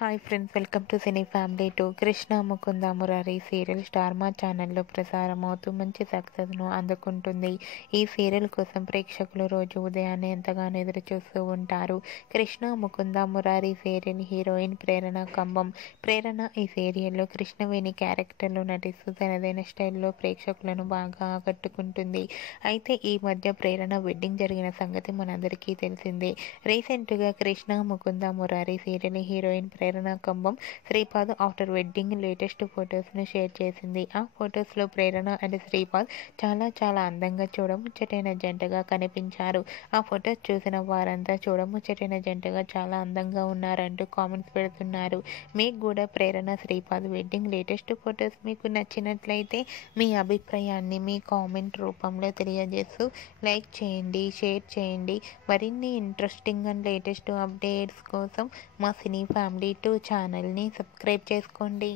Hi friends, welcome to cine family 2. Krishna Mukunda Murari serial star మా ఛానల్లో ప్రసారం అవుతూ మంచి సక్సెస్ను అందుకుంటుంది. ఈ సీరియల్ కోసం ప్రేక్షకులు రోజు ఉదయాన్నే ఎంతగానో ఎదురు చూస్తూ ఉంటారు. కృష్ణ ముకుంద మురారి సీరియల్ హీరోయిన్ ప్రేరణ కంబం. ప్రేరణ ఈ సీరియల్లో కృష్ణవేణి క్యారెక్టర్లో నటిస్తూ తనదైన స్టైల్లో ప్రేక్షకులను బాగా ఆకట్టుకుంటుంది. అయితే ఈ మధ్య ప్రేరణ వెడ్డింగ్ జరిగిన సంగతి మనందరికీ తెలిసిందే. రీసెంట్గా Krishna Mukunda Murari serial heroine Prerana Kambam Sripad after wedding latest ఫొటోస్ను షేర్ చేసింది. ఆ ఫొటోస్లో ప్రేరణ అండ్ శ్రీపాద్ చాలా అందంగా చూడముచ్చటైన జంటగా కనిపించారు. ఆ ఫొటోస్ చూసిన వారంతా చూడముచ్చటైన జంటగా చాలా అందంగా ఉన్నారంటూ కామెంట్స్ పెడుతున్నారు. మీకు కూడా ప్రేరణ శ్రీపాద్ వెడ్డింగ్ లేటెస్ట్ ఫొటోస్ మీకు నచ్చినట్లయితే మీ అభిప్రాయాన్ని మీ కామెంట్ రూపంలో తెలియజేస్తూ లైక్ చేయండి, షేర్ చేయండి. మరిన్ని ఇంట్రెస్టింగ్ అండ్ లేటెస్ట్ అప్డేట్స్ కోసం మా సినీ ఫ్యామిలీ 2 ఛానల్ని సబ్స్క్రైబ్ చేసుకోండి.